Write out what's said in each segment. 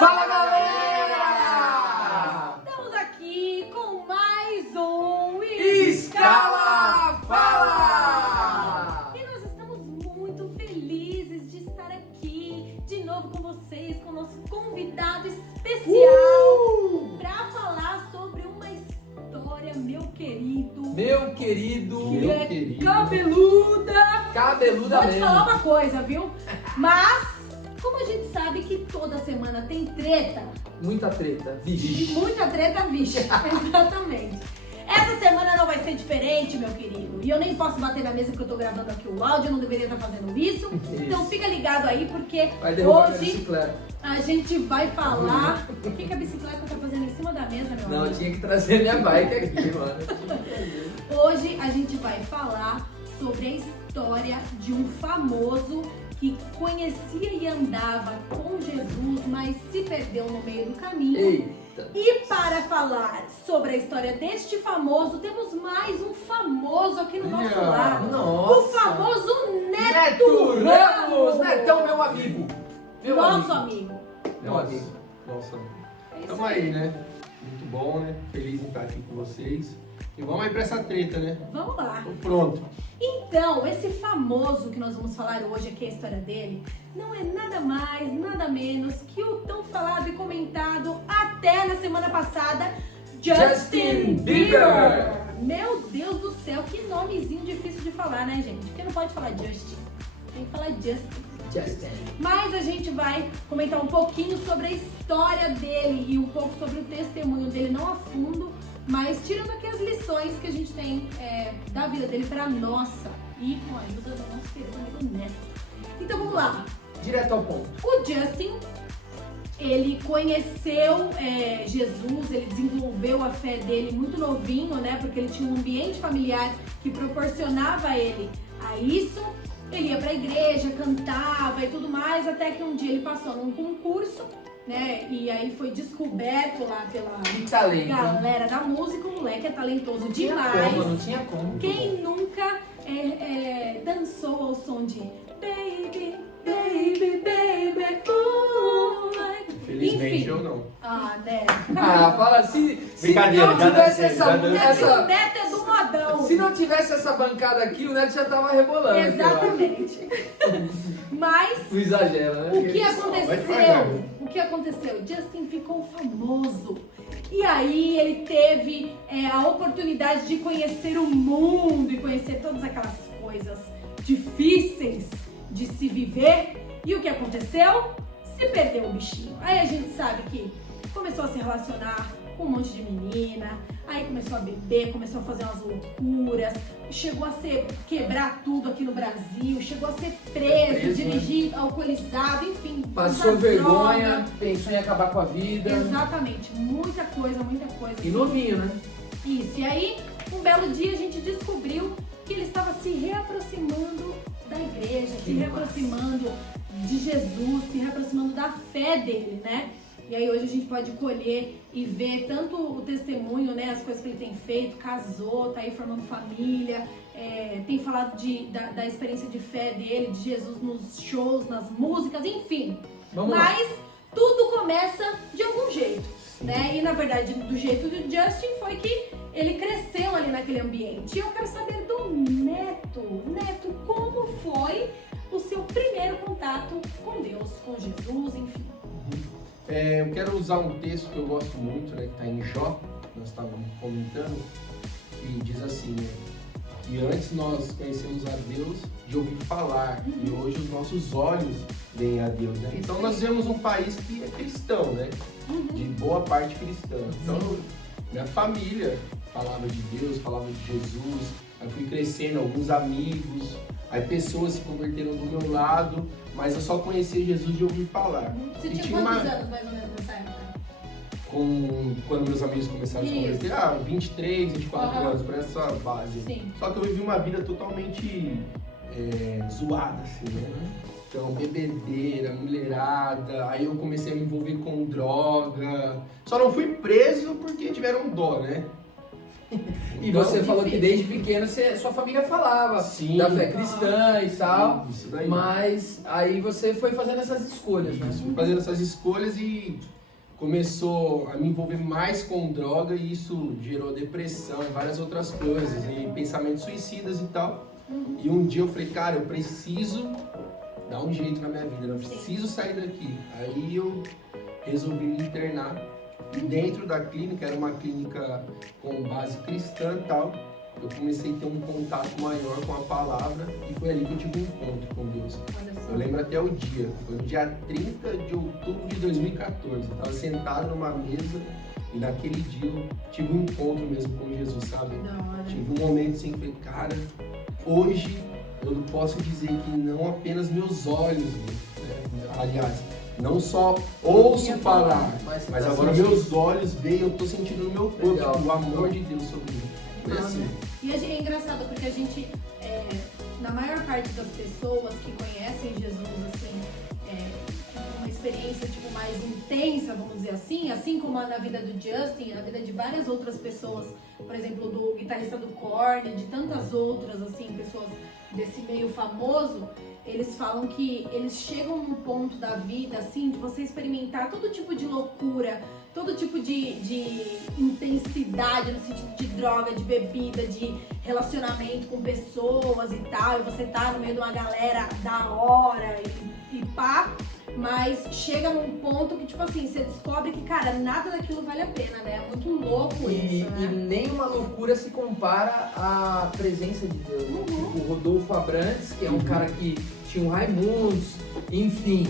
Fala, galera! Estamos aqui com mais um Escala Fala! E nós estamos muito felizes de estar aqui de novo com vocês, com o nosso convidado especial para falar sobre uma história, meu querido, que é cabeluda. Vou te falar uma coisa, viu? Mas, como a gente sabe que toda semana tem treta, Muita treta, vixe. muita treta, vixe. Exatamente. Essa semana não vai ser diferente, meu querido. E eu nem posso bater na mesa porque eu tô gravando aqui o áudio, eu não deveria estar fazendo isso. Então fica ligado aí, porque Vai derrubar a hoje bicicleta. a gente vai falar o que a bicicleta tá fazendo em cima da mesa, meu Não, eu amigo. tinha que trazer minha bike aqui, mano. Hoje a gente vai falar sobre a história de um famoso que conhecia e andava com Jesus, mas se perdeu no meio do caminho. Eita. E para falar sobre a história deste famoso, temos mais um famoso aqui no nosso lado. Nossa. O famoso Neto Neto Ramos! Ramos. Netão, meu amigo. Meu Nosso amigo. amigo. Meu amigo. Nossa, É isso tamo aí, né? Muito bom, né? Feliz em estar aqui com vocês. E vamos aí pra essa treta, né? Vamos lá. Tô pronto. Então, esse famoso que nós vamos falar hoje aqui, a história dele, não é nada mais, nada menos que o tão falado e comentado até na semana passada, Justin Bieber. Meu Deus do céu, que nomezinho difícil de falar, né, gente? Porque não pode falar Justin, tem que falar Justin. Justin. Mas a gente vai comentar um pouquinho sobre a história dele e um pouco sobre o testemunho dele, não a fundo, mas tirando aqui as lições que a gente tem da vida dele pra nossa e com a ajuda do nosso querido amigo Neto. Então vamos lá. Direto ao ponto. O Justin, ele conheceu Jesus, ele desenvolveu a fé dele muito novinho, né? Porque ele tinha um ambiente familiar que proporcionava a ele a isso. Ele ia pra igreja, cantava e tudo mais, até que um dia ele passou num concurso, né? E aí foi descoberto lá pela Que talento. galera da música. O moleque é talentoso Não tinha demais. como, não tinha como. Quem nunca dançou ao som de Baby, Baby, Baby, ooh, like... Infelizmente Enfim. eu não. Ah, né? Ah, fala se Brincadeira, não já tivesse dancei, já dancei. O Neto é do modão. Se não tivesse essa bancada aqui, o Neto já tava rebolando. aqui, ó. Exatamente. Mas Não exagera, né? o que Vai devagar. aconteceu? O que aconteceu? Justin ficou famoso. E aí ele teve a oportunidade de conhecer o mundo e conhecer todas aquelas coisas difíceis de se viver. E o que aconteceu? Se perdeu o bichinho. Aí a gente sabe que começou a se relacionar com um monte de menina, aí começou a beber, começou a fazer umas loucuras, chegou a quebrar tudo aqui no Brasil, chegou a ser preso, dirigir alcoolizado, enfim. Passou usar vergonha, droga. pensou em acabar com a vida. Exatamente, muita coisa. E novinho, né? Isso, e aí, um belo dia a gente descobriu que ele estava se reaproximando da igreja, se reaproximando de Jesus, se reaproximando da fé dele, né? E aí hoje a gente pode colher e ver tanto o testemunho, né, as coisas que ele tem feito, casou, tá aí formando família, tem falado da experiência de fé dele, de Jesus nos shows, nas músicas, enfim. Vamos lá. Mas tudo começa de algum jeito, né? E na verdade, do jeito do Justin foi que ele cresceu ali naquele ambiente. E eu quero saber do Neto. Neto, como foi o seu primeiro contato com Deus, com Jesus, enfim? Eu quero usar um texto que eu gosto muito, né? Que tá em Jó, nós estávamos comentando, e diz assim, né? Que antes nós conhecemos a Deus de ouvir falar, e hoje os nossos olhos veem a Deus, né? Então nós vemos um país que é cristão, né? De boa parte cristã. Então minha família falava de Deus, falava de Jesus, aí fui crescendo, alguns amigos, aí pessoas se converteram do meu lado, mas eu só conhecia Jesus de ouvir falar. Você E tinha tinha quantos uma- anos mais ou menos nessa época? Quando meus amigos começaram a se Isso. converter, 23, 24 Aham. anos, por essa base. Sim. Só que eu vivi uma vida totalmente zoada, assim, né? Então, bebedeira, mulherada, aí eu comecei a me envolver com droga. Só não fui preso porque tiveram dó, né? E Então, você falou que difícil. desde pequeno sua família falava Sim. da fé cristã e tal, Isso daí. mas aí você foi fazendo essas escolhas, né? Fui fazendo essas escolhas e começou a me envolver mais com droga e isso gerou depressão e várias outras coisas, e pensamentos suicidas e tal. E um dia eu falei, cara, eu preciso dar um jeito na minha vida, eu preciso sair daqui. Aí eu resolvi me internar. E dentro da clínica, era uma clínica com base cristã e tal, eu comecei a ter um contato maior com a palavra e foi ali que eu tive um encontro com Deus. Olha só. Eu lembro até o dia, foi no dia 30 de outubro de 2014. Eu estava sentado numa mesa e naquele dia eu tive um encontro mesmo com Jesus, sabe? Da hora. Tive um momento assim, falei, cara, hoje eu posso dizer que não apenas meus olhos, né? Aliás, não só ouço falar, mas tá agora sentindo. meus olhos veem, eu tô sentindo no meu corpo Legal. o amor de Deus sobre mim. Foi assim. E é engraçado porque a gente, na maior parte das pessoas que conhecem Jesus, assim, uma experiência tipo, mais intensa, vamos dizer assim como na vida do Justin, na vida de várias outras pessoas, por exemplo, do guitarrista do Korn, de tantas outras, assim, pessoas desse meio famoso, eles falam que eles chegam num ponto da vida, assim, de você experimentar todo tipo de loucura, todo tipo de intensidade no sentido de droga, de bebida, de relacionamento com pessoas e tal, e você tá no meio de uma galera da hora e pá, mas chega num ponto que, tipo assim, você descobre que, cara, nada daquilo vale a pena, né? É muito louco E isso, né? nenhuma loucura se compara à presença de Deus. Uhum. Tipo, o Rodolfo Abrantes, que é um cara que tinha um Raimundos, enfim,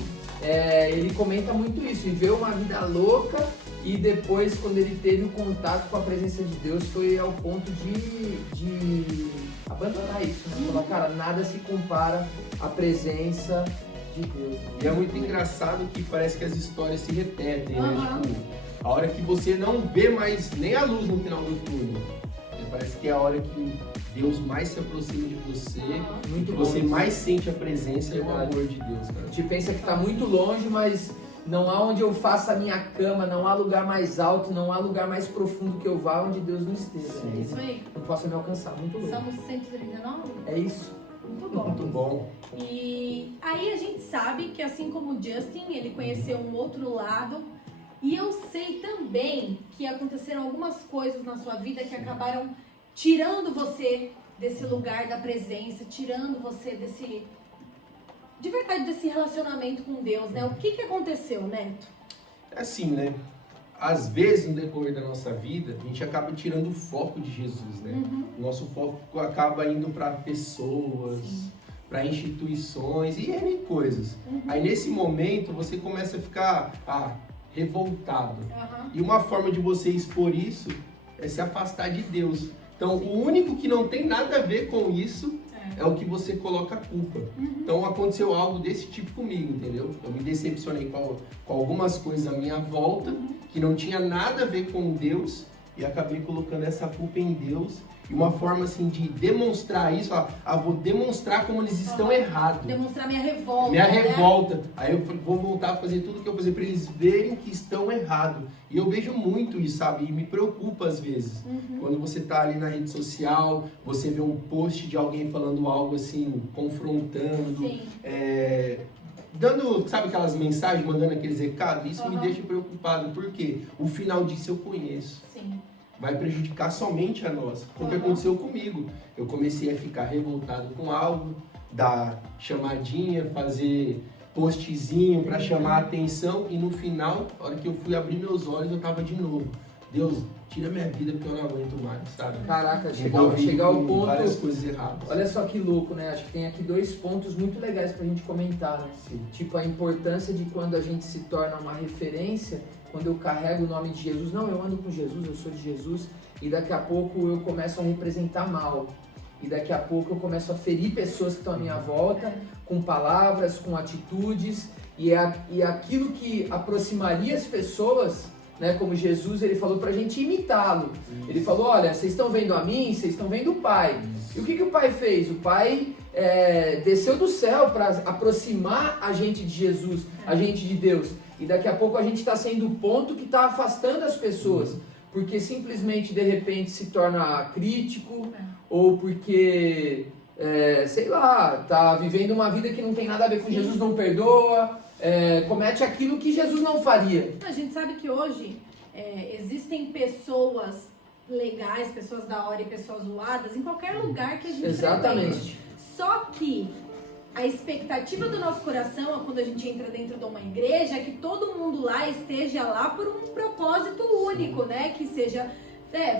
ele comenta muito isso, viveu uma vida louca e depois, quando ele teve o contato com a presença de Deus, foi ao ponto de abandonar isso, né? Falar, cara, nada se compara à presença de Deus. E é muito engraçado que parece que as histórias se repetem, né? Aham. Tipo, a hora que você não vê mais nem a luz no final do túnel. Parece que é a hora que Deus mais se aproxima de você, Muito que bom você isso. mais sente a presença e o Verdade. amor de Deus, cara. A gente pensa que está muito longe, mas não há onde eu faça a minha cama, não há lugar mais alto, não há lugar mais profundo que eu vá onde Deus não esteja. É isso aí. Não possa me alcançar, muito louco. Salmo 139? É isso. Muito bom. Muito bom. E aí a gente sabe que assim como o Justin, ele conheceu um outro lado. E eu sei também que aconteceram algumas coisas na sua vida que acabaram tirando você desse lugar da presença, tirando você de verdade, desse relacionamento com Deus, né? O que aconteceu, Neto? É assim, né? Às vezes, no decorrer da nossa vida, a gente acaba tirando o foco de Jesus, né? O nosso foco acaba indo para pessoas, para instituições e N coisas. Aí, nesse momento, você começa a ficar revoltado. Aham. E uma forma de você expor isso é se afastar de Deus. Então, o único que não tem nada a ver com isso é o que você coloca a culpa. Então, aconteceu algo desse tipo comigo, entendeu? Eu me decepcionei com algumas coisas à minha volta que não tinha nada a ver com Deus e acabei colocando essa culpa em Deus. E uma forma, assim, de demonstrar isso, vou demonstrar como eles estão errados. Demonstrar minha revolta. Minha né? revolta. Aí eu vou voltar a fazer tudo que eu fazer para eles verem que estão errados. E eu vejo muito isso, sabe? E me preocupa às vezes. Quando você tá ali na rede social, você vê um post de alguém falando algo assim, confrontando, Sim. dando, sabe aquelas mensagens, mandando aqueles recados? Isso me Aham. deixa preocupado, porque o final disso eu conheço. Sim. Vai prejudicar somente a nós. Foi o que Aham. aconteceu comigo. Eu comecei a ficar revoltado com algo, dar chamadinha, fazer postzinho para chamar a atenção e no final, na hora que eu fui abrir meus olhos, eu tava de novo. Deus, tira minha vida porque eu não aguento mais, sabe? Caraca, Envolvido chegar ao com ponto... várias coisas erradas. Olha só que louco, né? Acho que tem aqui 2 pontos muito legais pra gente comentar, né? Sim. Tipo, a importância de quando a gente se torna uma referência, quando eu carrego o nome de Jesus. Não, eu ando com Jesus, eu sou de Jesus. E daqui a pouco eu começo a representar mal. E daqui a pouco eu começo a ferir pessoas que estão à minha volta, com palavras, com atitudes. E aquilo que aproximaria as pessoas, né? Como Jesus, ele falou pra gente imitá-lo. Ele falou, olha, vocês estão vendo a mim, vocês estão vendo o Pai. E o que o Pai fez? O Pai desceu do céu para aproximar a gente de Jesus, a gente de Deus. E daqui a pouco a gente está sendo o ponto que está afastando as pessoas. porque simplesmente de repente se torna crítico, ou porque, sei lá, tá vivendo uma vida que não tem nada a ver com Jesus, não perdoa, comete aquilo que Jesus não faria. A gente sabe que hoje existem pessoas legais, pessoas da hora e pessoas zoadas em qualquer lugar que a gente Exatamente. frequente. Só que a expectativa do nosso coração, quando a gente entra dentro de uma igreja, é que todo mundo lá esteja lá por um propósito único, né? Que seja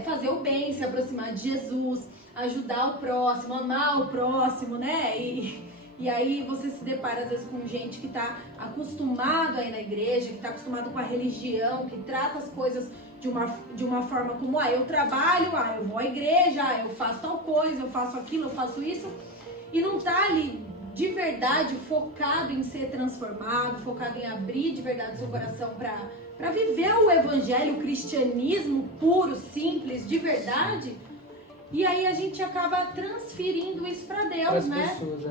fazer o bem, se aproximar de Jesus, ajudar o próximo, amar o próximo, né? E aí você se depara às vezes com gente que está acostumado a ir na igreja, que está acostumado com a religião, que trata as coisas de uma forma como, eu trabalho, eu vou à igreja, eu faço tal coisa, eu faço aquilo, eu faço isso, e não tá ali de verdade focado em ser transformado, focado em abrir de verdade seu coração para viver o evangelho, o cristianismo puro, simples, de verdade. E aí a gente acaba transferindo isso para Deus, né? Pessoas,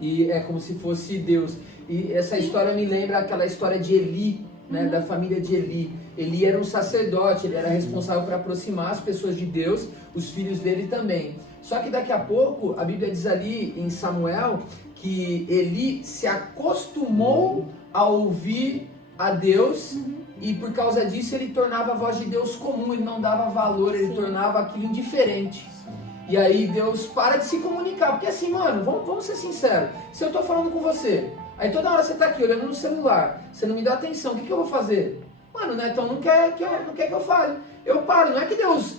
E é como se fosse Deus. E essa história me lembra aquela história de Eli, né, da família de Eli. Eli era um sacerdote, ele era responsável por aproximar as pessoas de Deus, os filhos dele também. Só que daqui a pouco, a Bíblia diz ali em Samuel que Eli se acostumou a ouvir a Deus e por causa disso ele tornava a voz de Deus comum, ele não dava valor, ele tornava aquilo indiferente. E aí Deus para de se comunicar, porque assim, mano, vamos ser sinceros, se eu tô falando com você, aí toda hora você tá aqui olhando no celular, você não me dá atenção, o que eu vou fazer? Mano, né, então não quer que eu fale. Eu paro, não é que Deus,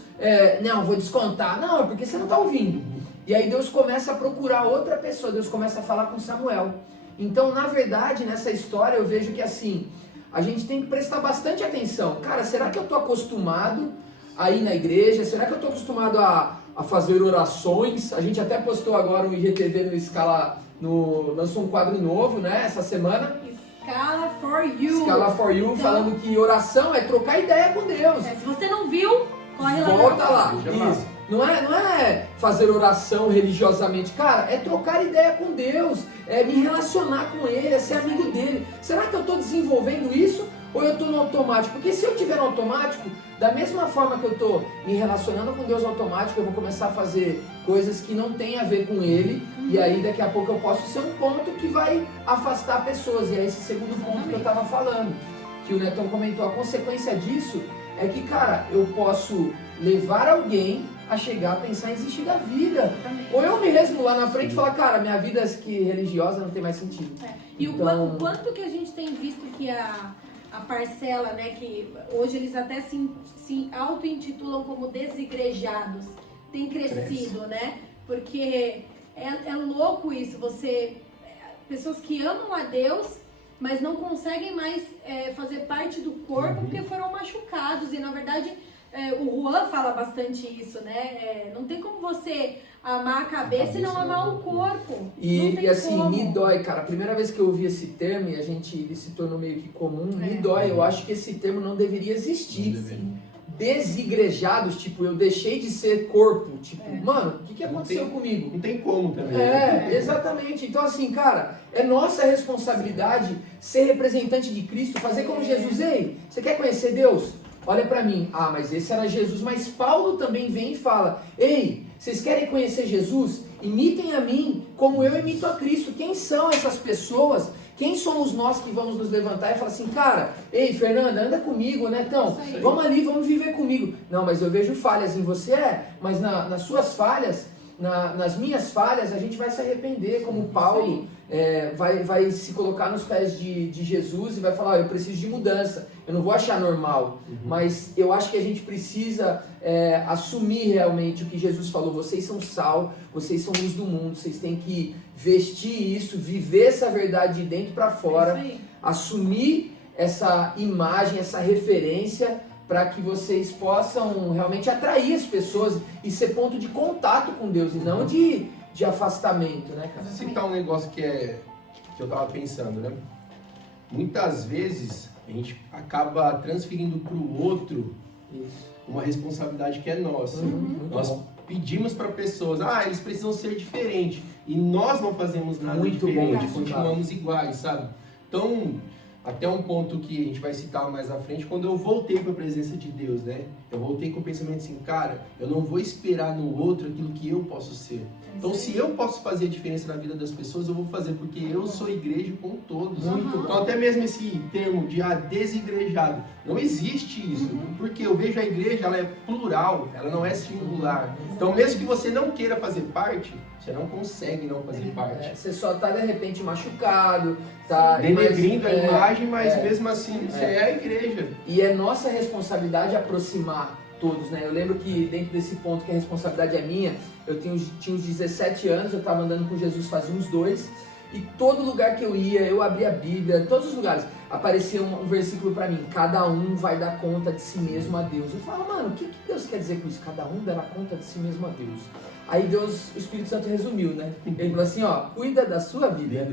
não, vou descontar, não, é porque você não tá ouvindo. E aí Deus começa a procurar outra pessoa, Deus começa a falar com Samuel. Então, na verdade, nessa história eu vejo que assim, a gente tem que prestar bastante atenção. Cara, será que eu tô acostumado a ir na igreja? Será que eu tô acostumado a fazer orações? A gente até postou agora um IGTV no Scala, lançou um quadro novo, né, essa semana. Scala for You. Scala for You, então, falando que oração é trocar ideia com Deus. Se você não viu, corre lá. Volta lá. Isso. Não é fazer oração religiosamente. Cara, é trocar ideia com Deus. É me relacionar com Ele, é ser amigo dele. Será que eu estou desenvolvendo isso? Ou eu estou no automático? Porque se eu estiver no automático, da mesma forma que eu estou me relacionando com Deus automático, eu vou começar a fazer coisas que não tem a ver com Ele. E aí daqui a pouco eu posso ser um ponto que vai afastar pessoas. E é esse segundo ponto que eu estava falando, que o Netão comentou. A consequência disso é que, cara, eu posso levar alguém a chegar a pensar em desistir da vida. Exatamente. Ou eu mesmo lá na frente falar, cara, minha vida que religiosa não tem mais sentido. E então, o quanto que a gente tem visto que a parcela, né, que hoje eles até se auto-intitulam como desigrejados, tem crescido, né? Porque é louco isso, pessoas que amam a Deus, mas não conseguem mais fazer parte do corpo porque foram machucados. E na verdade, o Juan fala bastante isso, né? Não tem como você amar a cabeça e não amar o corpo. E assim, como. Me dói, cara. A primeira vez que eu ouvi esse termo, e ele se tornou meio que comum, me dói. Eu acho que esse termo não deveria existir. Desigrejados, tipo, eu deixei de ser corpo. Tipo, mano, o que aconteceu comigo? Não tem como também. Exatamente. Então assim, cara, é nossa responsabilidade ser representante de Cristo, fazer como Jesus. Ei, você quer conhecer Deus? Olha pra mim. Ah, mas esse era Jesus. Mas Paulo também vem e fala, ei, vocês querem conhecer Jesus? Imitem a mim como eu imito a Cristo. Quem são essas pessoas? Quem somos nós que vamos nos levantar e falar assim, cara, ei, Fernanda, anda comigo, né? Então, vamos ali, vamos viver comigo. Não, mas eu vejo falhas em você, mas nas suas falhas, nas minhas falhas, a gente vai se arrepender, como Paulo vai se colocar nos pés de Jesus e vai falar, eu preciso de mudança, eu não vou achar normal, mas eu acho que a gente precisa assumir realmente o que Jesus falou, vocês são sal, vocês são luz do mundo, vocês têm que vestir isso, viver essa verdade de dentro para fora, assumir essa imagem, essa referência, para que vocês possam realmente atrair as pessoas e ser ponto de contato com Deus e não de afastamento, né, cara? Citar um negócio que eu tava pensando, né? Muitas vezes a gente acaba transferindo para o outro uma responsabilidade que é nossa. Nós pedimos para pessoas, eles precisam ser diferentes, e nós não fazemos nada diferente, continuamos iguais, sabe? Então, até um ponto que a gente vai citar mais à frente, quando eu voltei para a presença de Deus, né? Eu voltei com o pensamento assim, cara, eu não vou esperar no outro aquilo que eu posso ser. Então, se eu posso fazer a diferença na vida das pessoas, eu vou fazer, porque eu sou igreja com todos. Então, até mesmo esse termo de desigrejado, não existe isso. Porque eu vejo a igreja, ela é plural, ela não é singular. Então, mesmo que você não queira fazer parte, você não consegue não fazer parte. Você só tá, de repente, machucado, tá denegrindo a imagem, mas mesmo assim, você é a igreja. E é nossa responsabilidade aproximar todos, né? Eu lembro que dentro desse ponto que a responsabilidade é minha, eu tinha uns 17 anos, eu estava andando com Jesus fazia uns 2, e todo lugar que eu ia, eu abria a Bíblia, todos os lugares, aparecia um versículo para mim, cada um vai dar conta de si mesmo a Deus. Eu falava, mano, o que Deus quer dizer com isso? Cada um dará conta de si mesmo a Deus. Aí Deus, o Espírito Santo resumiu, né? Ele falou assim, ó, cuida da sua vida,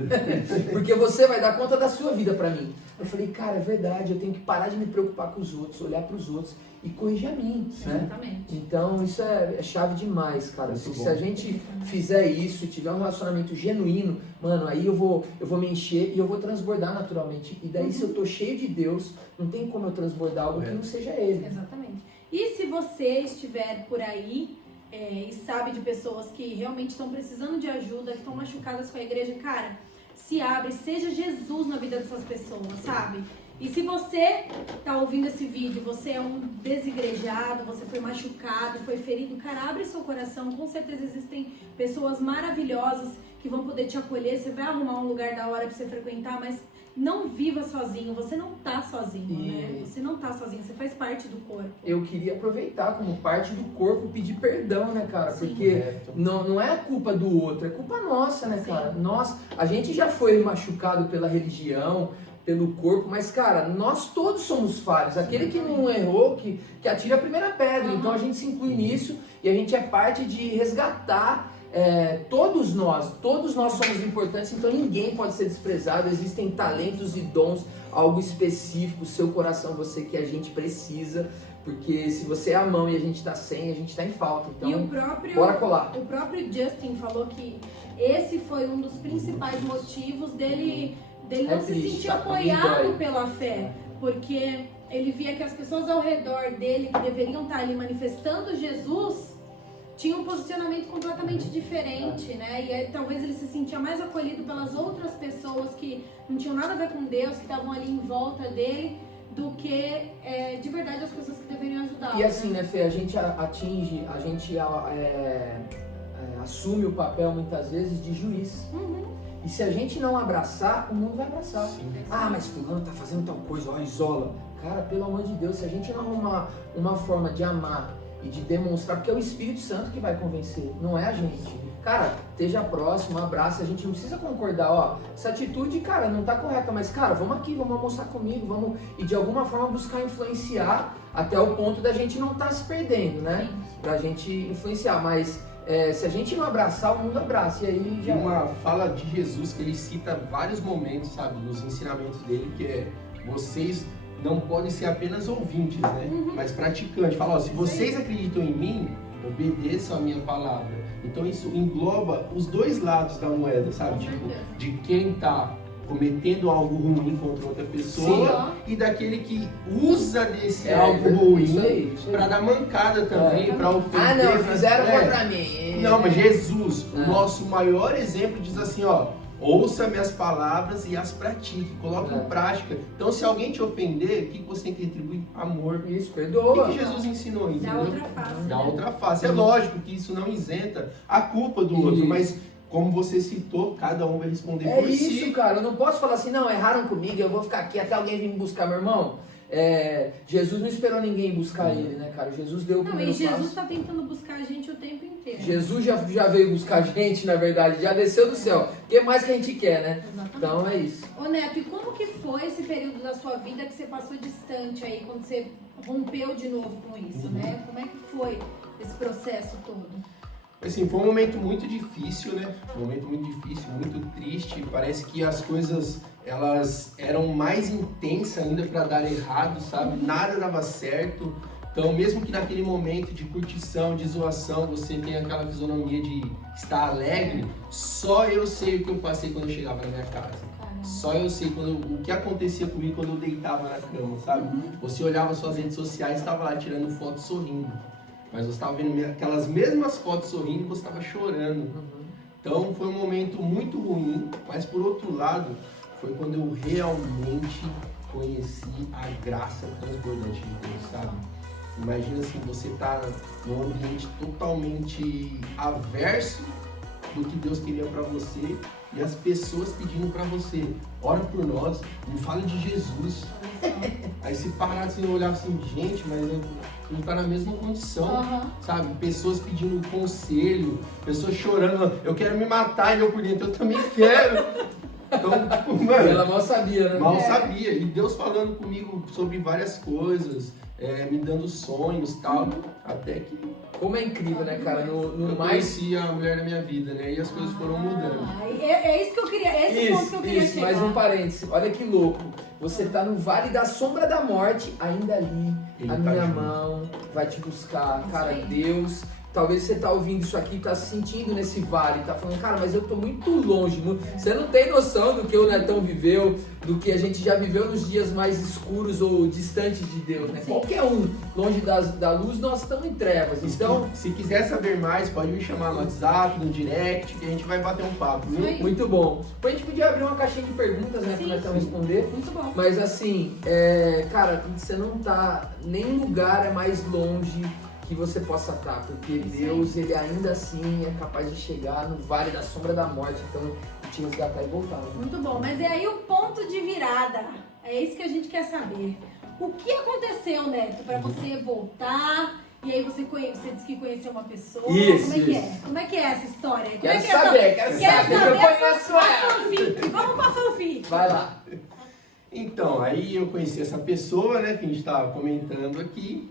porque você vai dar conta da sua vida para mim. Eu falei, cara, é verdade, eu tenho que parar de me preocupar com os outros, olhar para os outros e corrigir a mim, né? Exatamente. Então isso é chave demais, cara. Se a gente fizer isso, tiver um relacionamento genuíno, mano, aí eu vou me encher e eu vou transbordar naturalmente. E daí se eu tô cheio de Deus, não tem como eu transbordar algo que não seja Ele. Exatamente. E se você estiver por aí e sabe de pessoas que realmente estão precisando de ajuda, que estão machucadas com a igreja, cara, se abre, seja Jesus na vida dessas pessoas, sabe? E se você tá ouvindo esse vídeo, você é um desigrejado, você foi machucado, foi ferido, cara, abre seu coração, com certeza existem pessoas maravilhosas que vão poder te acolher, você vai arrumar um lugar da hora pra você frequentar, mas não viva sozinho, você não tá sozinho, né? Você não tá sozinho, você faz parte do corpo. Eu queria aproveitar como parte do corpo pedir perdão, né, cara? Sim. Porque não é a culpa do outro, é culpa nossa, né, cara? A gente já foi machucado pela religião, pelo corpo, mas, cara, nós todos somos falhos. Aquele que não errou, que atira a primeira pedra. Então a gente se inclui nisso e a gente é parte de resgatar todos nós somos importantes, então ninguém pode ser desprezado, existem talentos e dons, algo específico, seu coração, você que a gente precisa, porque se você é a mão e a gente tá sem, a gente tá em falta, então bora colar. O próprio Justin falou que esse foi um dos principais motivos dele não se sentir apoiado pela fé, porque ele via que as pessoas ao redor dele, que deveriam estar ali manifestando Jesus, tinha um posicionamento completamente diferente, né? E aí, talvez ele se sentia mais acolhido pelas outras pessoas que não tinham nada a ver com Deus, que estavam ali em volta dele, do que de verdade as pessoas que deveriam ajudá-lo. E assim, né, Fê, a gente assume o papel muitas vezes de juiz. E se a gente não abraçar, o mundo vai abraçar. Sim. Ah, mas fulano tá fazendo tal coisa, ó, isola. Cara, pelo amor de Deus, se a gente não arrumar uma forma de amar e de demonstrar, porque é o Espírito Santo que vai convencer, não é a gente. Cara, esteja próximo, abraça, a gente não precisa concordar, ó, essa atitude, cara, não tá correta, mas, cara, vamos aqui, vamos almoçar comigo, vamos, e de alguma forma buscar influenciar até o ponto da gente não tá se perdendo, né? Pra gente influenciar, mas se a gente não abraçar, o mundo abraça, e aí já... uma fala de Jesus que ele cita vários momentos, sabe, nos ensinamentos dele, que é, vocês não podem ser apenas ouvintes, né? Mas praticantes. Fala, ó, se vocês acreditam em mim, obedeçam a minha palavra. Então isso engloba os dois lados da moeda, sabe? Tipo, de quem tá cometendo algo ruim contra outra pessoa e daquele que usa desse algo ruim para dar mancada também, para ofender. Ah, não, fizeram contra mim. Não, mas Jesus, o nosso maior exemplo, diz assim, ó, ouça minhas palavras e as pratique, coloque em prática. Então, se alguém te ofender, o que você tem que retribuir? Amor. Isso, perdoa. O que Jesus ensinou? Entendeu? Da outra face. Da outra face. É lógico que isso não isenta a culpa do outro, mas como você citou, cada um vai responder por si. É isso, cara. Eu não posso falar assim, não, erraram comigo, eu vou ficar aqui até alguém vir me buscar, meu irmão. Jesus não esperou ninguém buscar ele, né, cara? Jesus deu o primeiro passo. E Jesus está tentando buscar a gente o tempo inteiro. Jesus já veio buscar a gente, na verdade, já desceu do céu. O que mais que a gente quer, né? Exatamente. Então é isso. Ô Neto, e como que foi esse período da sua vida que você passou distante aí, quando você rompeu de novo com isso, né? Como é que foi esse processo todo? Assim, foi um momento muito difícil, né? Um momento muito difícil, muito triste. Parece que as coisas, elas eram mais intensas ainda para dar errado, sabe? Nada dava certo. Então, mesmo que naquele momento de curtição, de zoação, você tenha aquela fisionomia de estar alegre, só eu sei o que eu passei quando eu chegava na minha casa. Só eu sei o que acontecia comigo quando eu deitava na cama, sabe? Você olhava suas redes sociais e estava lá tirando foto sorrindo. Mas você estava vendo aquelas mesmas fotos sorrindo e você estava chorando. Então foi um momento muito ruim, mas por outro lado, foi quando eu realmente conheci a graça transbordante de Deus, sabe? Imagina assim, você tá num ambiente totalmente averso do que Deus queria para você e as pessoas pedindo para você, ora por nós, me fala de Jesus. Aí se parar assim, eu olhava assim, gente, mas a gente tá na mesma condição, sabe? Pessoas pedindo conselho, pessoas chorando, eu quero me matar, e eu por dentro, eu também quero. Então, tipo, mano, ela mal sabia, né? Mal sabia. E Deus falando comigo sobre várias coisas, me dando sonhos e tal, até que... Como é incrível, né, cara? No eu mais... conheci a mulher da minha vida, né? E as coisas foram mudando. É isso que eu queria, esse ponto que eu queria chegar. Mais um parêntese. Olha que louco. Você tá no vale da sombra da morte, ainda ali, Ele a tá minha junto. mão vai te buscar. Isso Cara, aí. Deus... Talvez você tá ouvindo isso aqui, tá se sentindo nesse vale, tá falando, cara, mas eu tô muito longe. Você não tem noção do que o Netão viveu, do que a gente já viveu nos dias mais escuros ou distantes de Deus, né? Sim. Qualquer um, longe da luz, nós estamos em trevas. Então, Se quiser saber mais, pode me chamar no WhatsApp, no direct, que a gente vai bater um papo, viu? Isso aí. muito bom. Depois a gente podia abrir uma caixinha de perguntas, né, Sim, pro Netão sim. responder. Muito bom. Mas assim, cara, você não tá, nem lugar é mais longe que você possa estar, porque Deus, ele ainda assim é capaz de chegar no vale da sombra da morte, então te resgatar e voltar. Né? Muito bom, mas é aí o ponto de virada. É isso que a gente quer saber. O que aconteceu, Neto, pra você voltar? E aí você disse que conheceu uma pessoa. Isso, Como é que isso. é? Como é que é essa história? Como Quero é que saber, é quero Quero saber, saber eu conheço a ela. fanfic. Vamos pra fanfic. Vai lá. Então, aí eu conheci essa pessoa, né, que a gente tava comentando aqui,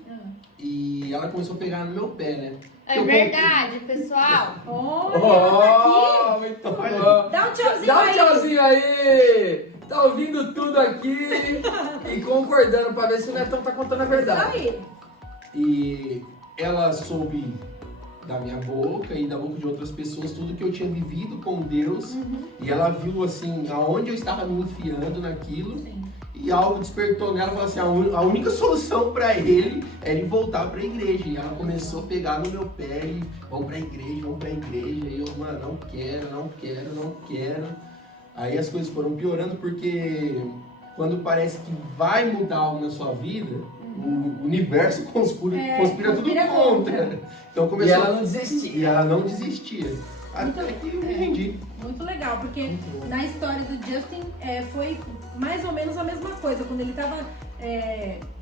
e ela começou a pegar no meu pé, né? É Eu verdade, pessoal. Olha, ela tá muito Olha. bom. aqui. Dá um tchauzinho Dá um aí. tchauzinho aí. Tá ouvindo tudo aqui e concordando pra ver se o Netão tá contando a verdade. Isso aí. E ela soube da minha boca e da boca de outras pessoas tudo que eu tinha vivido com Deus, e ela viu assim aonde eu estava me enfiando naquilo. Sim. E algo despertou nela, falou assim, a única solução para ele é ele voltar para a igreja. E ela começou a pegar no meu pé e vamos para a igreja. E eu, mano, não quero. Aí as coisas foram piorando porque quando parece que vai mudar algo na sua vida, o universo conspira tudo contra. Então E começou ela não desistia. E ela não desistia. Até que eu me rendi. Muito legal, porque Muito bom. na história do Justin foi mais ou menos a mesma coisa. Quando ele estava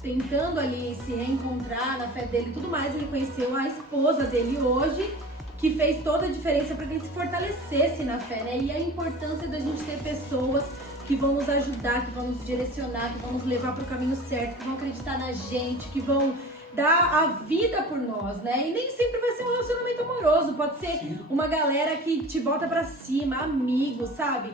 tentando ali se reencontrar na fé dele e tudo mais, ele conheceu a esposa dele hoje, que fez toda a diferença para que ele se fortalecesse na fé, né? E a importância da gente ter pessoas que vão nos ajudar, que vão nos direcionar, que vão nos levar para o caminho certo, que vão acreditar na gente, que vão dar a vida por nós, né? E nem sempre vai ser um relacionamento amoroso, pode ser uma galera que te bota pra cima, amigos, sabe?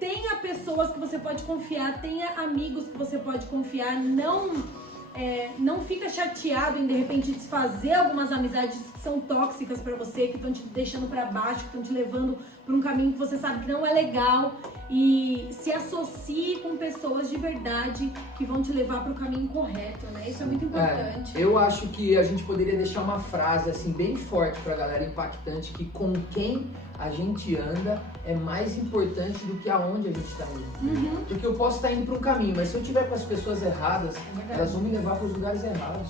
Tenha pessoas que você pode confiar, tenha amigos que você pode confiar, não fica chateado em de repente desfazer algumas amizades que são tóxicas pra você, que estão te deixando pra baixo, que estão te levando pra um caminho que você sabe que não é legal, e se associe com pessoas de verdade que vão te levar pro caminho correto, né? Isso é muito importante. Eu acho que a gente poderia deixar uma frase assim bem forte pra galera, impactante, que com quem a gente anda é mais importante do que aonde a gente está indo. Porque eu posso estar indo para um caminho, mas se eu tiver com as pessoas erradas, elas vão me levar para os lugares errados.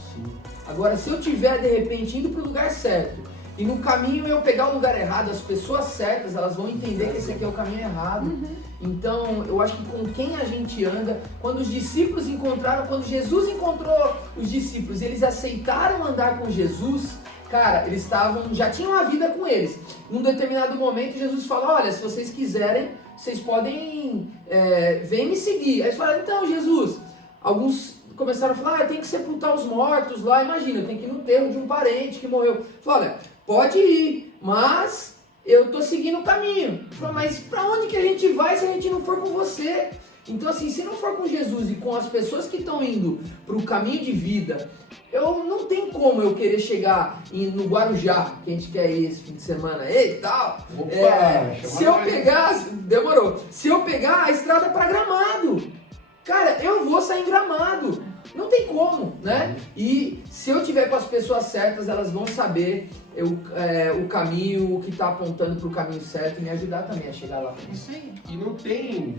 Agora, se eu tiver de repente indo para o lugar certo e no caminho eu pegar o lugar errado, as pessoas certas, elas vão entender que esse aqui é o caminho errado. Então, eu acho que com quem a gente anda, quando os discípulos encontraram, quando Jesus encontrou os discípulos, eles aceitaram andar com Jesus. Cara, eles já tinham a vida com eles. Num determinado momento, Jesus falou, olha, se vocês quiserem, vocês podem, vem me seguir. Aí eles falaram, então, Jesus, alguns começaram a falar, tem que sepultar os mortos lá, imagina, tem que ir no enterro de um parente que morreu. Falou, olha, pode ir, mas eu tô seguindo o caminho. Falou, mas pra onde que a gente vai se a gente não for com você? Então assim, se não for com Jesus e com as pessoas que estão indo pro caminho de vida, eu não tem como eu querer chegar no Guarujá, que a gente quer ir esse fim de semana, e tal. Se eu pegar, demorou. Se eu pegar a estrada para Gramado, cara, eu vou sair em Gramado. Não tem como, né? E se eu tiver com as pessoas certas, elas vão saber o caminho, o que está apontando para o caminho certo e me ajudar também a chegar lá. Isso aí. E não tem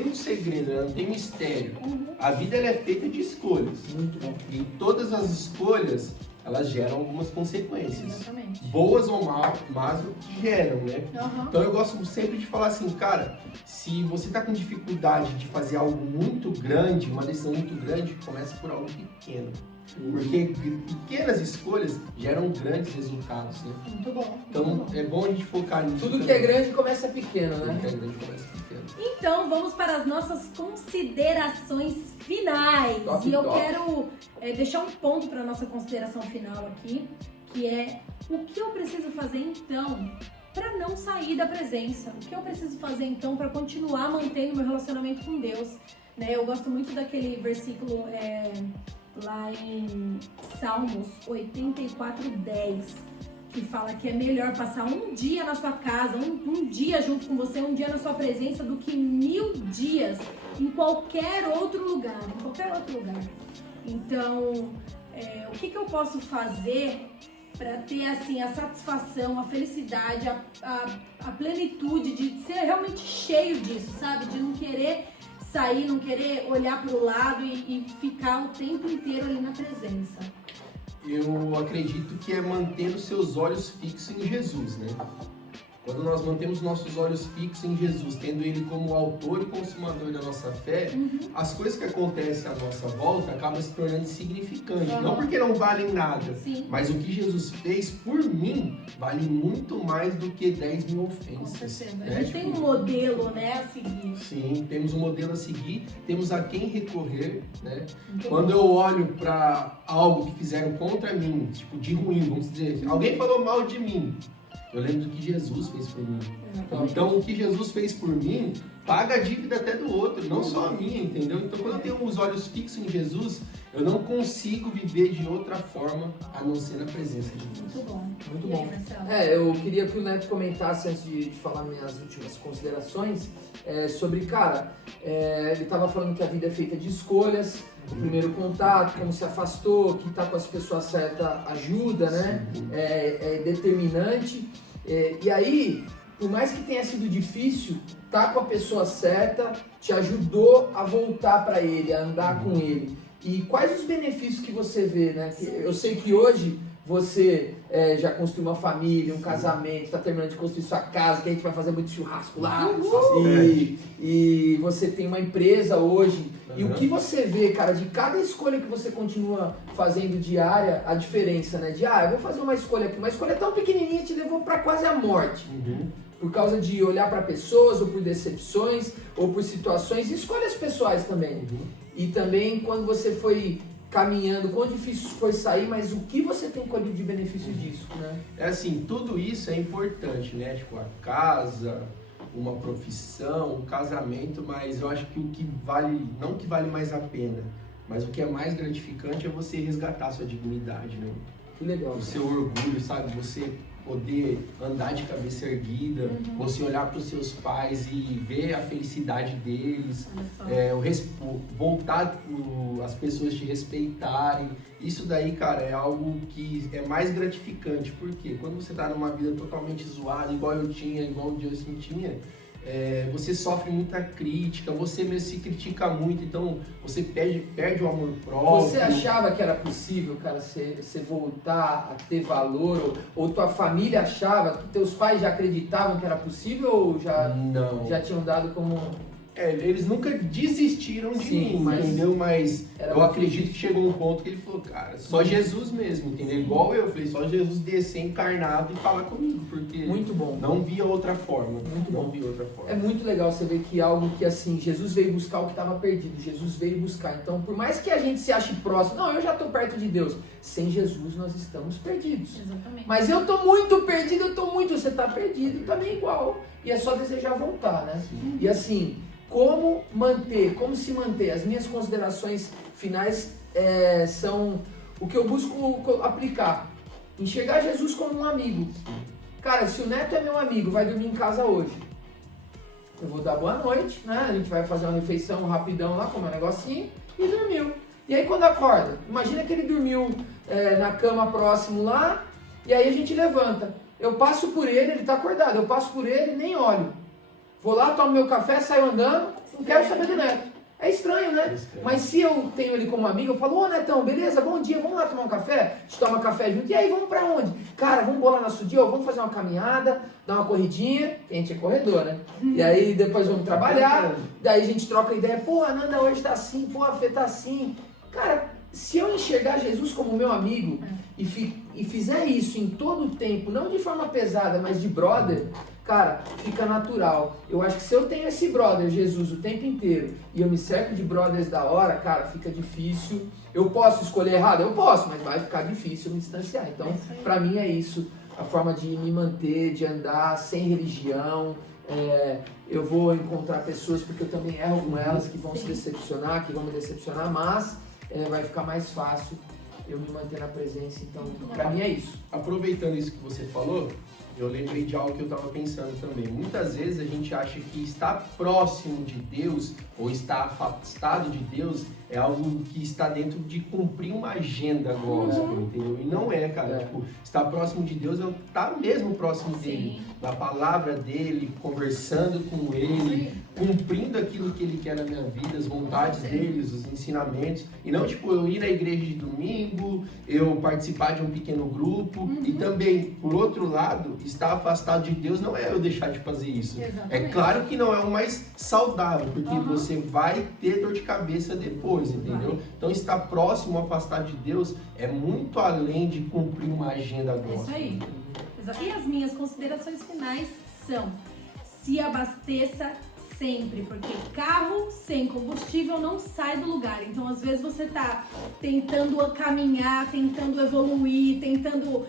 muito segredo, né? Não tem mistério. A vida ela é feita de escolhas. Muito bom. E todas as escolhas, elas geram algumas consequências. Exatamente. Boas ou más geram, né? Uhum. Então eu gosto sempre de falar assim, cara, se você tá com dificuldade de fazer algo muito grande, uma decisão muito grande, começa por algo pequeno. Porque pequenas escolhas geram grandes resultados, né? Muito bom. Então muito bom. é bom a gente focar nisso. Tudo que também. é grande começa pequeno, Tudo né? que é grande começa pequeno. Então, vamos para as nossas considerações finais. Top, e eu top. quero deixar um ponto para a nossa consideração final aqui, que é o que eu preciso fazer então para não sair da presença? O que eu preciso fazer então para continuar mantendo meu relacionamento com Deus? Né? Eu gosto muito daquele versículo lá em Salmos 84:10. Que fala que é melhor passar um dia na sua casa, um dia junto com você, um dia na sua presença, do que 1000 dias em qualquer outro lugar, Então, o que eu posso fazer para ter assim a satisfação, a felicidade, a plenitude de ser realmente cheio disso, sabe? De não querer sair, não querer olhar para o lado e ficar o tempo inteiro ali na presença. Eu acredito que é manter os seus olhos fixos em Jesus, né? Quando nós mantemos nossos olhos fixos em Jesus, tendo Ele como autor e consumador da nossa fé, as coisas que acontecem à nossa volta acabam se tornando insignificantes. Não porque não valem nada, Sim. mas o que Jesus fez por mim vale muito mais do que 10 mil ofensas. Com certeza. Né? A gente tem um modelo, né, a seguir. Sim, temos um modelo a seguir, temos a quem recorrer, né? Muito Quando eu olho para algo que fizeram contra mim, tipo de ruim, vamos dizer, alguém falou mal de mim, eu lembro do que Jesus fez por mim. Então, o que Jesus fez por mim, paga a dívida até do outro, não só a minha, entendeu? Então, quando eu tenho os olhos fixos em Jesus, eu não consigo viver de outra forma a não ser na presença de Deus. Muito bom. Muito E aí, bom. Marcelo? Eu queria que o Neto comentasse, antes de falar minhas últimas considerações, sobre, cara, ele estava falando que a vida é feita de escolhas, o primeiro contato, como se afastou, que tá com as pessoas certas ajuda, né? É determinante. E aí, por mais que tenha sido difícil, tá com a pessoa certa te ajudou a voltar para ele, a andar com ele. E quais os benefícios que você vê, né? Eu sei que hoje você já construiu uma família, um casamento, está terminando de construir sua casa, que a gente vai fazer muito churrasco lá. E você tem uma empresa hoje. E o que você vê, cara, de cada escolha que você continua fazendo diária, a diferença, né? Eu vou fazer uma escolha aqui, uma escolha tão pequenininha te levou para quase a morte. Por causa de olhar para pessoas, ou por decepções, ou por situações, e escolhas pessoais também. E também quando você foi caminhando, quão difícil foi sair, mas o que você tem colhido de benefício disso, né? É assim, tudo isso é importante, né? Tipo, a casa, uma profissão, um casamento, mas eu acho que o que vale, não o que vale mais a pena, mas o que é mais gratificante é você resgatar a sua dignidade, né? Que legal. O seu orgulho, sabe? Você poder andar de cabeça erguida, você olhar para os seus pais e ver a felicidade deles, voltar as pessoas te respeitarem. Isso daí, cara, é algo que é mais gratificante, porque quando você tá numa vida totalmente zoada, igual eu tinha, igual o Justin tinha, você sofre muita crítica, você mesmo se critica muito, então você perde o amor próprio. Você achava que era possível, cara, você voltar a ter valor? Ou tua família achava, teus pais já acreditavam que era possível ou já tinham dado como... Eles nunca desistiram de mim, entendeu? Mas eu acredito que chegou um ponto que ele falou, cara, só Jesus mesmo, entendeu? Igual eu falei, só Jesus descer encarnado e falar comigo, porque muito bom. Não via outra forma. Não via outra forma. É muito legal você ver que algo que assim, Jesus veio buscar o que estava perdido, Jesus veio buscar. Então, por mais que a gente se ache próximo, não, eu já estou perto de Deus. Sem Jesus nós estamos perdidos. Exatamente. Mas eu estou muito perdido, você está perdido também igual. E é só desejar voltar, né? Sim. E assim, como se manter. As minhas considerações finais são o que eu busco aplicar. Enxergar Jesus como um amigo. Cara, se o Neto é meu amigo, vai dormir em casa hoje, eu vou dar boa noite, né? A gente vai fazer uma refeição rapidão lá, comer um negocinho, e dormiu. E aí quando acorda, imagina que ele dormiu na cama próximo lá, e aí a gente levanta. Eu passo por ele tá acordado, eu passo por ele e nem olho. Vou lá, tomo meu café, saio andando, não quero saber do Neto. É estranho, né? É estranho. Mas se eu tenho ele como amigo, eu falo, ô Netão, beleza, bom dia, vamos lá tomar um café? A gente toma café junto, e aí, vamos pra onde? Cara, vamos bolar nosso dia, vamos fazer uma caminhada, dar uma corridinha, que a gente é corredor, né? E aí depois vamos trabalhar, daí a gente troca ideia, pô, a Nanda hoje tá assim, pô, a Fê tá assim. Cara, se eu enxergar Jesus como meu amigo e fizer isso em todo o tempo, não de forma pesada, mas de brother, cara, fica natural. Eu acho que se eu tenho esse brother, Jesus, o tempo inteiro, e eu me cerco de brothers da hora, cara, fica difícil. Eu posso escolher errado? Eu posso, mas vai ficar difícil me distanciar. Então, pra mim é isso, a forma de me manter, de andar sem religião. Eu vou encontrar pessoas, porque eu também erro com elas, que vão se decepcionar, que vão me decepcionar, mas vai ficar mais fácil eu me manter na presença. Então, pra mim é isso. Aproveitando isso que você falou, eu lembrei de algo que eu estava pensando também. Muitas vezes a gente acha que estar próximo de Deus ou estar afastado de Deus é algo que está dentro de cumprir uma agenda gospel, entendeu? E não é, cara. Tipo, estar próximo de Deus é estar mesmo próximo dele, da palavra dele, conversando com ele, cumprindo aquilo que ele quer na minha vida, as vontades dele, os ensinamentos. E não, tipo, eu ir na igreja de domingo, eu participar de um pequeno grupo. E também, por outro lado, estar afastado de Deus não é eu deixar de fazer isso. É claro que não é o mais saudável, porque você vai ter dor de cabeça depois, entendeu? Então, estar próximo, afastado de Deus, é muito além de cumprir uma agenda gospel. Isso aí. E as minhas considerações finais são: se abasteça sempre, porque carro sem combustível não sai do lugar. Então, às vezes você tá tentando caminhar, tentando evoluir, tentando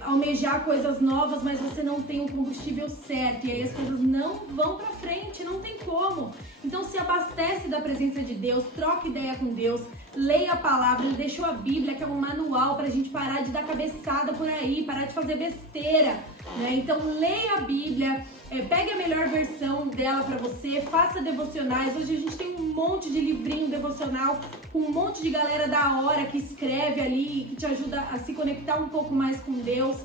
almejar coisas novas, mas você não tem o combustível certo, e aí as coisas não vão pra frente, não tem como. Então, se abastece da presença de Deus, troca ideia com Deus, leia a palavra. Ele deixou a Bíblia, que é um manual pra gente parar de dar cabeçada por aí, parar de fazer besteira, né? Então, leia a Bíblia, pegue a melhor versão dela pra você, faça devocionais. Hoje a gente tem um monte de livrinho devocional com um monte de galera da hora que escreve ali, que te ajuda a se conectar um pouco mais com Deus.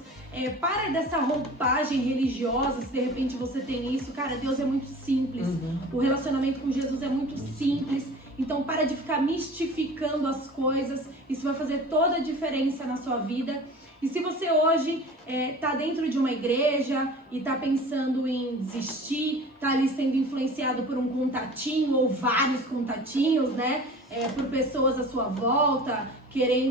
Para dessa roupagem religiosa, se de repente você tem isso. Cara, Deus é muito simples. O relacionamento com Jesus é muito simples. Então, para de ficar mistificando as coisas. Isso vai fazer toda a diferença na sua vida. E se você hoje tá dentro de uma igreja e tá pensando em desistir, tá ali sendo influenciado por um contatinho ou vários contatinhos, né? Por pessoas à sua volta,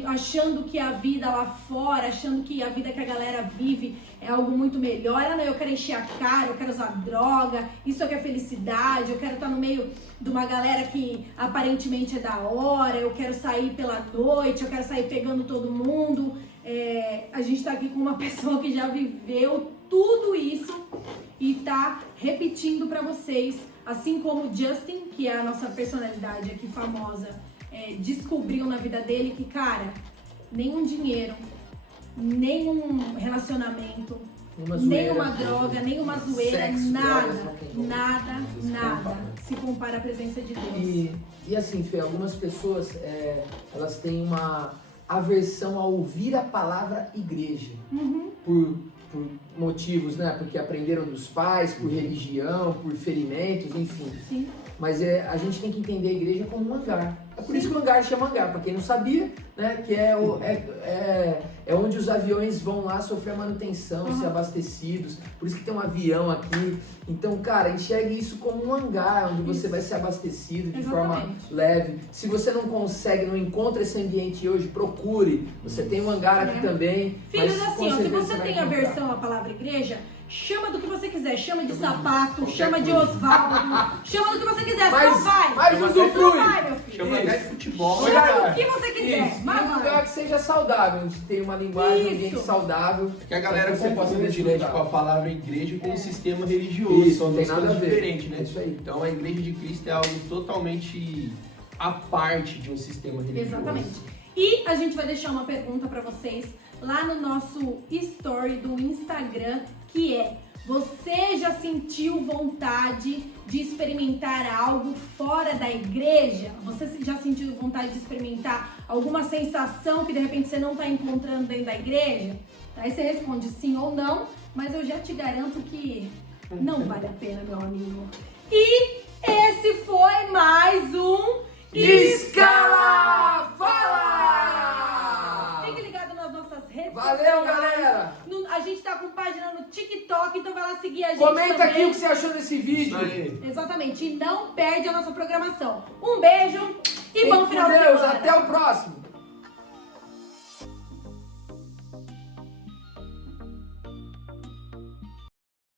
achando que a vida lá fora, achando que a vida que a galera vive é algo muito melhor. Ah, não, eu quero encher a cara, eu quero usar droga, isso aqui é felicidade, eu quero estar no meio de uma galera que aparentemente é da hora, eu quero sair pela noite, eu quero sair pegando todo mundo. A gente tá aqui com uma pessoa que já viveu tudo isso e tá repetindo pra vocês, assim como o Justin, que é a nossa personalidade aqui famosa, descobriu na vida dele que, cara, nenhum dinheiro, nenhum relacionamento, nenhuma droga, nenhuma zoeira, sexo, nada se compara à presença de Deus. E assim, Fê, algumas pessoas, elas têm uma aversão a ouvir a palavra igreja, por motivos, né? Porque aprenderam dos pais, por religião, por ferimentos, enfim. Sim. Mas a gente tem que entender a igreja como um hangar. É por isso que o hangar chama hangar, para quem não sabia, né? Que é onde os aviões vão lá sofrer manutenção, ser abastecidos. Por isso que tem um avião aqui. Então, cara, enxergue isso como um hangar, onde você vai ser abastecido de forma leve. Se você não consegue, não encontra esse ambiente hoje, procure. Você tem um hangar aqui também. Filhos, assim, ó, se você tem aversão à palavra igreja, chama do que você quiser. Chama de sapato, qualquer chama de coisa. Osvaldo, chama do que você quiser. Mas- Só vai. mas Só usufrui. vai, meu filho. Chama até de futebol. Chama cara. do que você quiser. Isso, Mas um vai. lugar que seja saudável, onde tem uma linguagem, um ambiente Isso. saudável. Que a galera Pra que você possa confunde, né, desfrutar. tipo, a palavra igreja com o sistema religioso. Isso, São não duas tem nada coisas a ver. diferentes, né? É isso aí. Então a igreja de Cristo é algo totalmente à parte de um sistema religioso. Exatamente. E a gente vai deixar uma pergunta pra vocês lá no nosso story do Instagram, que é: você já sentiu vontade de experimentar algo fora da igreja? Você já sentiu vontade de experimentar alguma sensação que de repente você não está encontrando dentro da igreja? Aí você responde sim ou não, mas eu já te garanto que não vale a pena, meu amigo. E esse foi mais um Escala Fala! Fique ligado nas nossas redes Valeu, sociais. galera! A gente tá com página no TikTok, então vai lá seguir a gente Comenta também. aqui o que você achou desse vídeo. Aí. Exatamente, e não perde a nossa programação. Um beijo e Fique bom com final de Deus, semana. até o próximo.